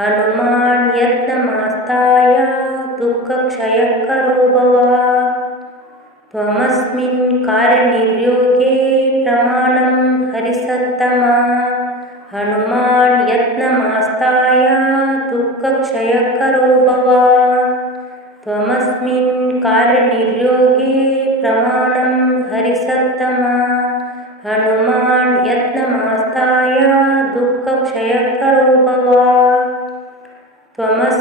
हनुमान् यत्नमास्ताय दुःखक्षयकरो भव त्वमस्मिन् कार्यनिर्योगे प्रमाणं हरिसत्तमा। हनुमान् यत्नमास्ताय दुःखक्षयकरो भव त्वमस्मिन् कार्यनिर्योगे प्रमाणं हरिसत्तमा। हनुमान् यत्नमास्ताय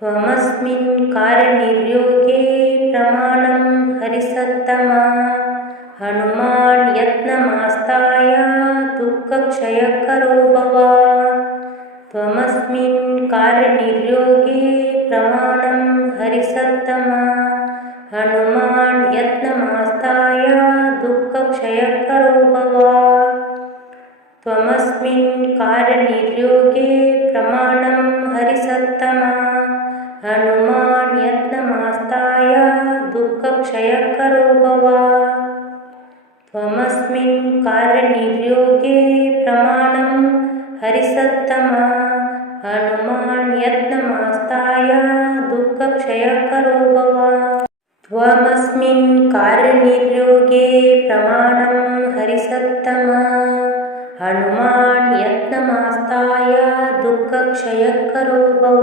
त्वमस्मिन् कार्यनिर्योगे प्रमाणं हरिसत्तमा। हनुमान् यत्नमास्ताय दुःखक्षयकरो भव त्वमस्मिन् कार्यनिर्योगे प्रमाणं हरिसत्तमा। हनुमान् यत्नमास्ताय दुःखक्षयकरो भव त्वमस्मिन् कार्यनिर्योगे प्रमाणं हरिसत्तमा हनुमान् यत्नमास्ताय दुःखक्षयकरो भव त्वमस्मिन् कार्यनिर्योगे प्रमाणं हरिसत्तमा। हनुमान् यत्नमास्ताय दुःखक्षयकरो भव त्वमस्मिन् कार्यनिर्योगे प्रमाणं हरिसत्तमा। हनुमान् यत्नमास्ताय दुःखक्षयकरो भव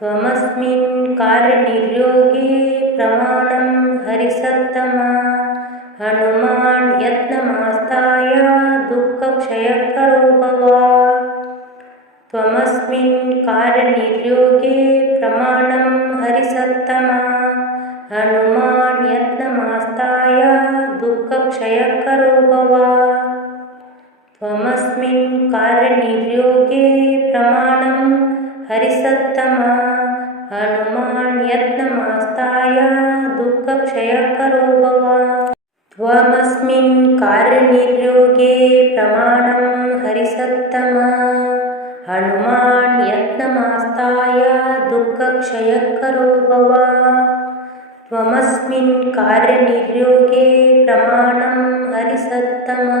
त्वमस्मिन् कार्यनिर्योगे प्रमाणं हरिसत्तमा। हनुमान् यत्नमास्ताय दुःखक्षयकरो भव त्वमस्मिन् कार्यनिर्योगे प्रमाणं हरिसत्तमा। हनुमान् यत्नमास्ताय दुःखक्षयकरो भव त्वमस्मिन् कार्यनिर्योगे प्रमाणं हरिसत्तमा हनुमान् यत्नमास्ताय दुःखक्षयकरो भव। त्वमस्मिन् कार्यनिर्योगे प्रमाणं हरिसत्तमा हनुमान् यत्नमास्ताय दुःखक्षयकरो भव। त्वमस्मिन् कार्यनिर्योगे प्रमाणं हरिसत्तमा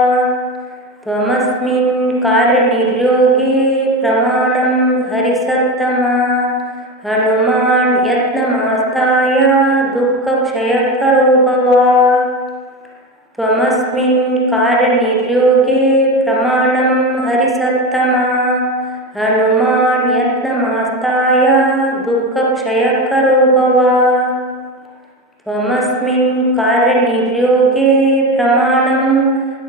त्वमस्मिन् कार्यनिर्योगे प्रमाणं हरिसत्तमा। हनुमान् यत्नमास्ताय दुःखक्षयकरो भव त्वमस्मिन् कार्यनिर्योगे प्रमाणं हरिसत्तमा। हनुमान् यत्नमास्ताय दुःखक्षयकरो भव त्वमस्मिन् कार्यनिर्योगे प्रमाणं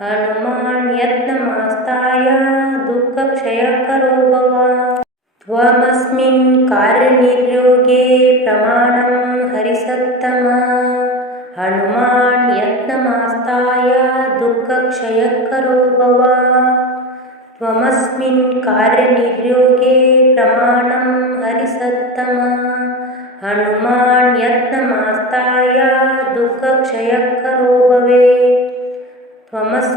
हनुमान् यत्नमास्ताय दुःखक्षयकरो भव त्वमस्मिन् कार्यनिर्योगे प्रमाणं हरिसत्तमा। हनुमान् यत्नमास्ताय दुःखक्षयकरो भव त्वमस्मिन् कार्यनिर्योगे प्रमाणं हरिसत्तमा। हनुमान् यत्नमास्ताय दुःखक्षयकरो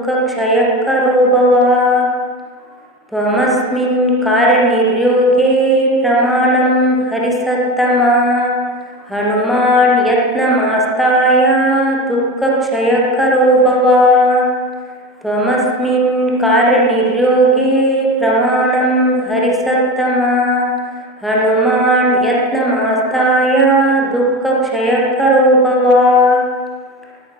दुःखक्षयकरो भव त्वमस्मिन् कार्यनिर्योगे प्रमाणं हरिसत्तमा। हनुमान् यत्नमास्ताय दुःखक्षयकरो भव त्वमस्मिन् कार्यनिर्योगे प्रमाणं हरिसत्तमा। हनुमान् यत्नमास्ताय दुःखक्षयकरो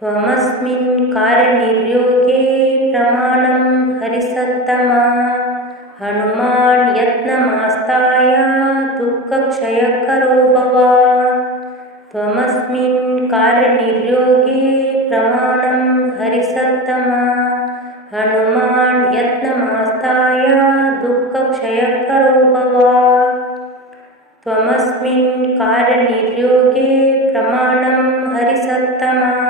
त्वमस्मिन् कार्यनिर्योगे प्रमाणं हरिसत्तमा। हनुमान् यत्नमास्ताय दुःखक्षयकरो भव त्वमस्मिन् कार्यनिर्योगे प्रमाणं हरिसत्तमा। हनुमान् यत्नमास्ताय दुःखक्षयकरो भव त्वमस्मिन् कार्यनिर्योगे प्रमाणं हरिसत्तमा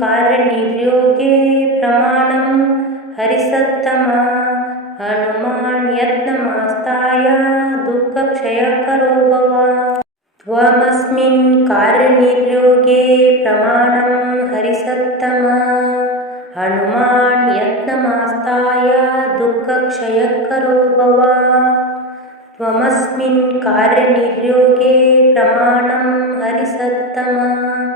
कार्यनिर्योगे प्रमाणं हरिसत्तमा। हनुमान् यत्नमास्ताय दुःखक्षयकरो भव। त्वमस्मिन् कार्यनिर्योगे प्रमाणं हरिसत्तमा। हनुमान् यत्नमास्ताय दुःखक्षयकरो भव। त्वमस्मिन् कार्यनिर्योगे प्रमाणं हरिसत्तमा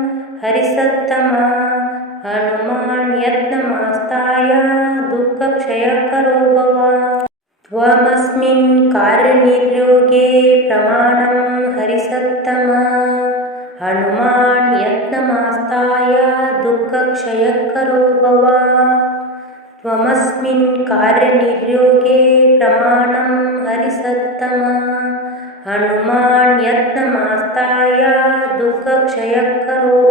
हरिसत्तमा हनुमान् यत्नमास्ताय दुःखक्षयकरो भव त्वमस्मिन् कार्यनिर्योगे प्रमाणं हरिसत्तमा हनुमान् यत्नमास्ताय दुःखक्षयकरो भव त्वमस्मिन् कार्यनिर्योगे प्रमाणं हरिसत्तमा हनुमान् यत्नमास्ताय दुःखक्षयकरो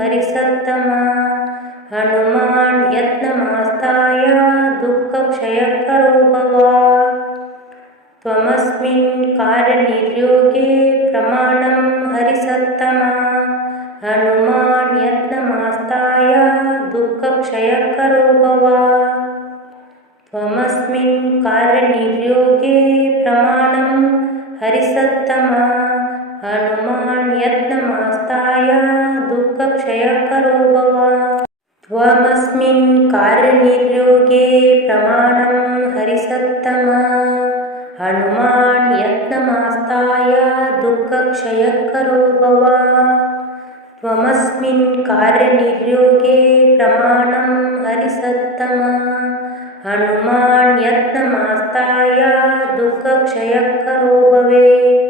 हरिसत्तमा। हनुमान् यत्नमास्ताय दुःखक्षयकरो भव त्वमस्मिन् कार्यनिर्योगे प्रमाणं हरिसत्तमा। हनुमान् यत्नमास्ताय दुःखक्षयकरो भव त्वमस्मिन् कार्यनिर्योगे प्रमाणं हरिसत्तमा हनुमान् यत्नमास्ताय दुःखक्षयकरो भव त्वमस्मिन् कार्यनिर्योगे प्रमाणं हरिसत्तमा। हनुमान् यत्नमास्ताय दुःखक्षयकरो भव त्वमस्मिन् कार्यनिर्योगे प्रमाणं हरिसत्तमा। हनुमान् यत्नमास्ताय दुःखक्षयकरो भवे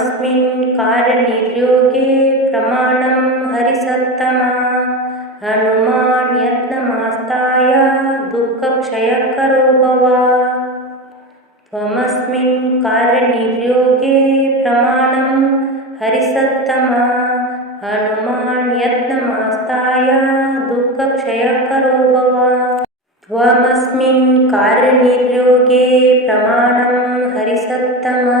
त्वमस्मिन् कार्यनिर्योगे प्रमाणं हरिसत्तमा। हनुमान् यत्नमास्ताय दुःखक्षयकरो भव त्वमस्मिन् कार्यनिर्योगे प्रमाणं हरिसत्तमा। हनुमान् यत्नमास्ताय दुःखक्षयकरो भव त्वमस्मिन् कार्यनिर्योगे प्रमाणं हरिसत्तमा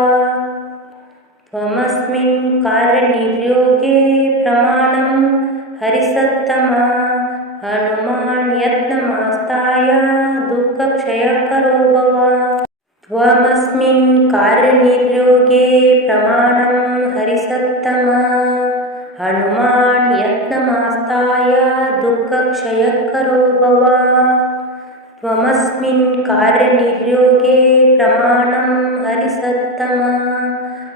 कार्यनिर्योगे प्रमाणं हरिसत्तमा। हनुमान् यत्नमास्ताय दुःखक्षयकरो भव। त्वमस्मिन् कार्यनिर्योगे प्रमाणं हरिसत्तमा। हनुमान् यत्नमास्ताय दुःखक्षयकरो भव। त्वमस्मिन् कार्यनिर्योगे प्रमाणं हरिसत्तमा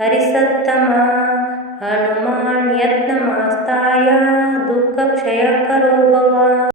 हरिसत्तमा हनुमान् यत्नमास्ताय दुःखक्षयकरो भव